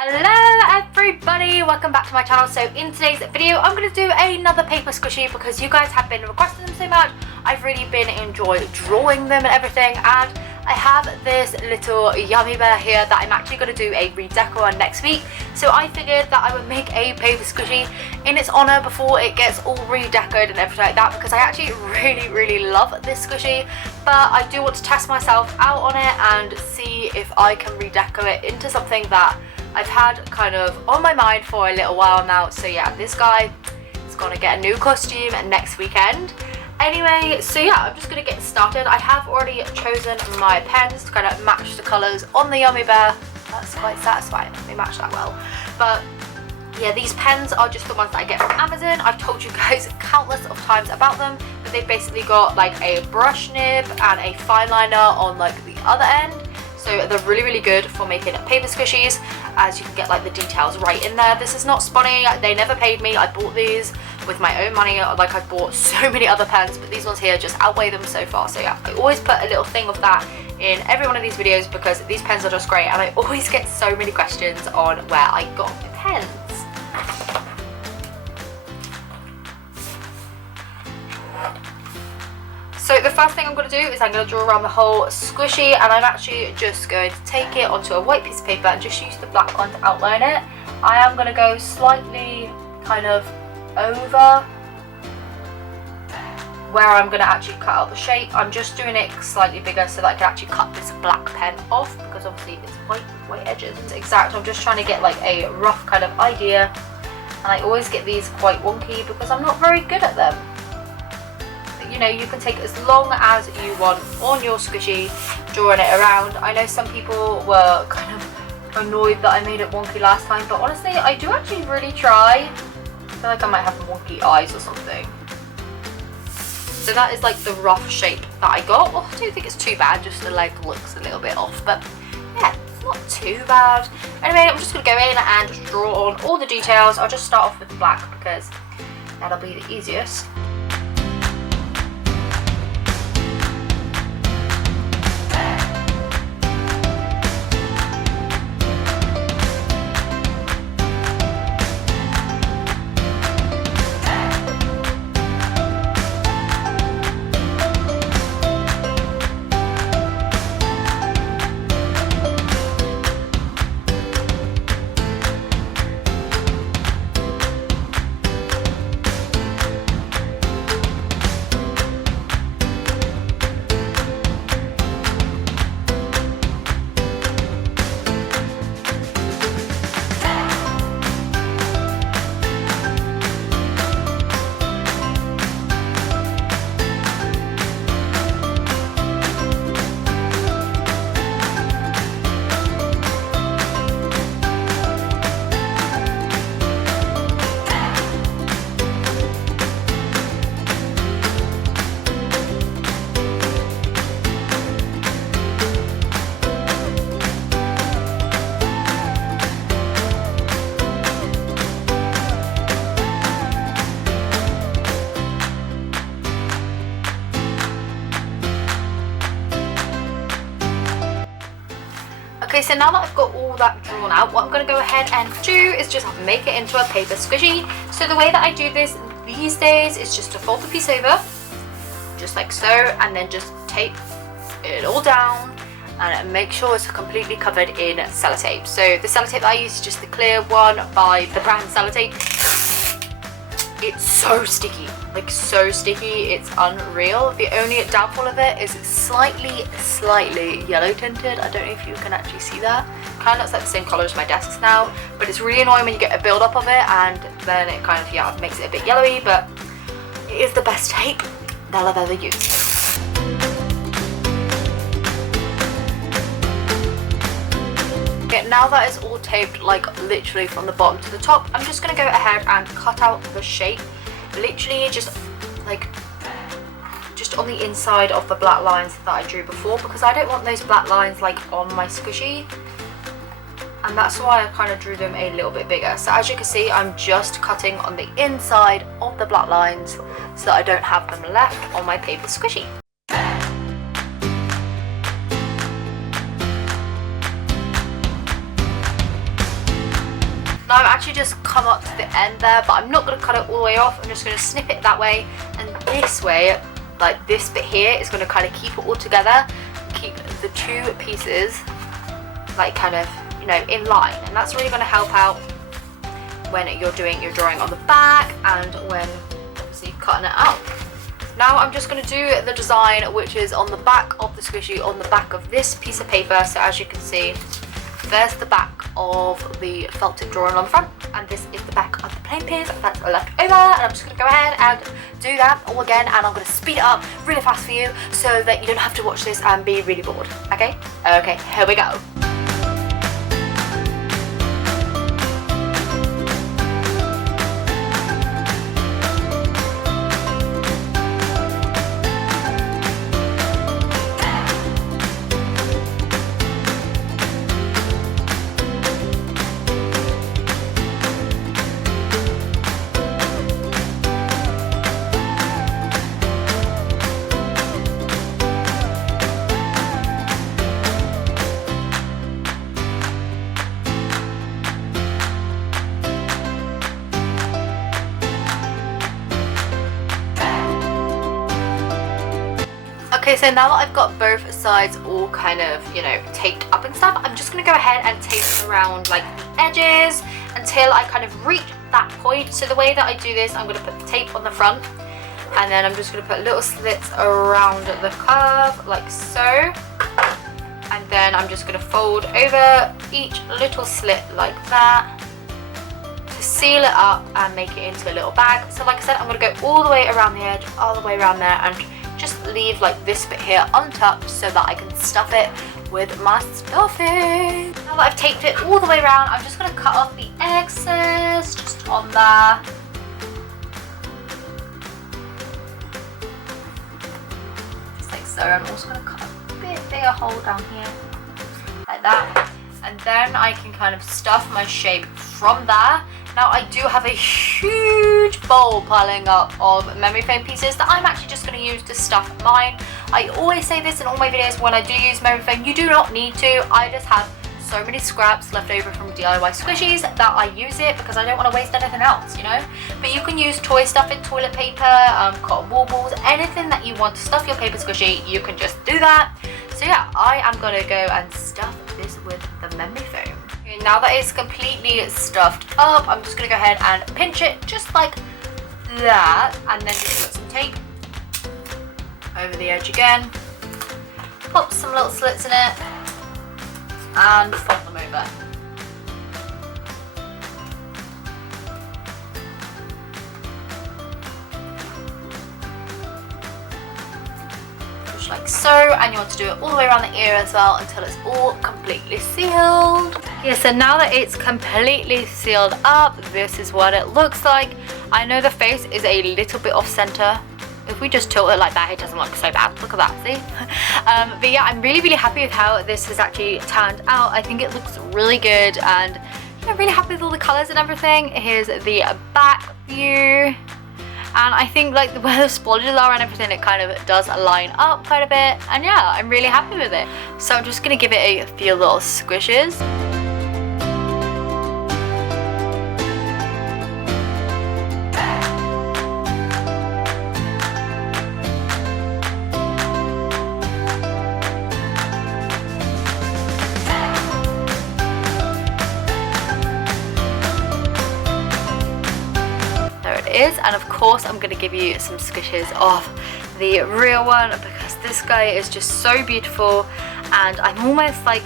Hello everybody, welcome back to my channel. So in today's video I'm going to do another paper squishy because you guys have been requesting them so much. I've really been enjoying drawing them and everything, and I have this little yummy bear here that I'm actually going to do a redeco on next week. So I figured that I would make a paper squishy in its honour before it gets all redecorated and everything like that, because I actually really love this squishy, but I do want to test myself out on it and see if I can redeco it into something that I've had kind of on my mind for a little while now. So yeah, this guy is gonna get a new costume next weekend. Anyway, so yeah, I'm just gonna get started. I have already chosen my pens to kind of match the colours on the Yummy Bear. That's quite satisfying, they match that well. But yeah, these pens are just the ones that I get from Amazon. I've told you guys countless of times about them, but they've basically got like a brush nib and a fine liner on like the other end. So they're really good for making paper squishies, as you can get like the details right in there. This is not Spotty, they never paid me. I bought these with my own money, like I've bought so many other pens, but these ones here just outweigh them so far. So yeah, I always put a little thing of that in every one of these videos because these pens are just great, and I always get so many questions on where I got my pens. So the first thing I'm going to do is I'm going to draw around the whole squishy, and I'm actually just going to take it onto a white piece of paper and just use the black one to outline it. I am going to go slightly kind of over where I'm going to actually cut out the shape. I'm just doing it slightly bigger so that I can actually cut this black pen off, because obviously it's white edges. It's exact. I'm just trying to get like a rough kind of idea, and I always get these quite wonky because I'm not very good at them. You know, you can take as long as you want on your squishy drawing it around. I know some people were kind of annoyed that I made it wonky last time, but honestly I do actually really try. I feel like I might have wonky eyes or something. So that is like the rough shape that I got. Oh, I don't think it's too bad, just the leg looks a little bit off, but yeah, not too bad. Anyway, I'm just going to go in and just draw on all the details. I'll just start off with black because that'll be the easiest. Okay, so now that I've got all that drawn out, what I'm going to go ahead and do is just make it into a paper squishy. So the way that I do this these days is just to fold the piece over, just like so, and then just tape it all down and make sure it's completely covered in sellotape. So the sellotape that I use is just the clear one by the brand Sellotape. It's so sticky, like so sticky, it's unreal. The only downfall of it is it's slightly yellow tinted. I don't know if you can actually see that. Kind of looks like the same colour as my desks now, but it's really annoying when you get a build up of it and then it kind of, yeah, makes it a bit yellowy, but it is the best tape that I've ever used. Okay, now that it's all taped like literally from the bottom to the top, I'm just going to go ahead and cut out the shape, literally just on the inside of the black lines that I drew before, because I don't want those black lines like on my squishy, and that's why I kind of drew them a little bit bigger. So as you can see, I'm just cutting on the inside of the black lines so that I don't have them left on my paper squishy. Now I've actually just come up to the end there, but I'm not going to cut it all the way off. I'm just going to snip it that way, and this way, like this bit here, is going to kind of keep it all together, keep the two pieces like kind of, you know, in line, and that's really going to help out when you're doing your drawing on the back and when obviously cutting it out. Now I'm just going to do the design, which is on the back of the squishy, on the back of this piece of paper. So as you can see, there's the back of the felt tip drawing on the front, and this is the back of the plain piece that's left over, and I'm just going to go ahead and do that all again, and I'm going to speed it up really fast for you so that you don't have to watch this and be really bored. Okay, here we go. Okay, so now that I've got both sides all kind of, you know, taped up and stuff, I'm just going to go ahead and tape around like the edges until I kind of reach that point. So the way that I do this, I'm going to put the tape on the front, and then I'm just going to put little slits around the curve like so, and then I'm just going to fold over each little slit like that to seal it up and make it into a little bag. So like I said, I'm going to go all the way around the edge, all the way around there, and just leave like this bit here untouched so that I can stuff it with my stuffing. Now that I've taped it all the way around, I'm just going to cut off the excess just on there. Just like so. I'm also going to cut a bit bigger hole down here like that, and then I can kind of stuff my shape from there. Now I do have a huge bowl piling up of memory foam pieces that I'm actually just going to use to stuff mine. I always say this in all my videos, when I do use memory foam, you do not need to. I just have so many scraps left over from DIY squishies that I use it because I don't want to waste anything else, you know. But you can use toy stuffing, toilet paper, cotton wool balls, anything that you want to stuff your paper squishy, you can just do that. So yeah, I am going to go and stuff this with the memory foam. Okay, now that it's completely stuffed up, I'm just going to go ahead and pinch it just like that, and then just put some tape over the edge again, pop some little slits in it, and fold them over. Just like so, and you want to do it all the way around the ear as well until it's all completely sealed. Yeah, so now that it's completely sealed up, this is what it looks like. I know the face is a little bit off center. If we just tilt it like that, it doesn't look so bad. Look at that, see? But yeah, I'm really happy with how this has actually turned out. I think it looks really good, and I'm really happy with all the colors and everything. Here's the back view, and I think like where the splodges are and everything, it kind of does line up quite a bit, and yeah, I'm really happy with it. So I'm just gonna give it a few little squishes. And of course I'm going to give you some squishes of the real one because this guy is just so beautiful, and I'm almost like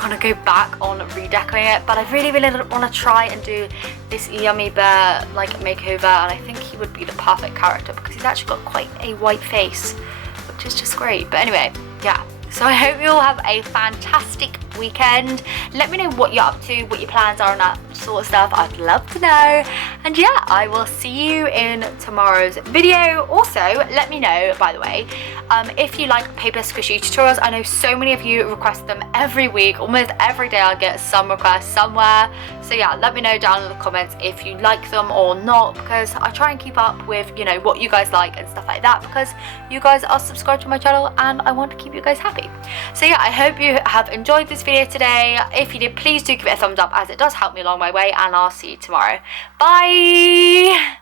gonna go back on redecorating it, but I really want to try and do this Yummy Bear like makeover, and I think he would be the perfect character because he's actually got quite a white face, which is just great. But anyway, yeah, so I hope you all have a fantastic weekend. Let me know what you're up to, what your plans are, and that sort of stuff. I'd love to know. And yeah, I will see you in tomorrow's video. Also, let me know, by the way, if you like paper squishy tutorials. I know so many of you request them every week. Almost every day I get some requests somewhere. So yeah, let me know down in the comments if you like them or not, because I try and keep up with, you know, what you guys like and stuff like that, because you guys are subscribed to my channel and I want to keep you guys happy. So yeah, I hope you have enjoyed this video today. If you did, please do give it a thumbs up as it does help me along my way, and I'll see you tomorrow. Bye!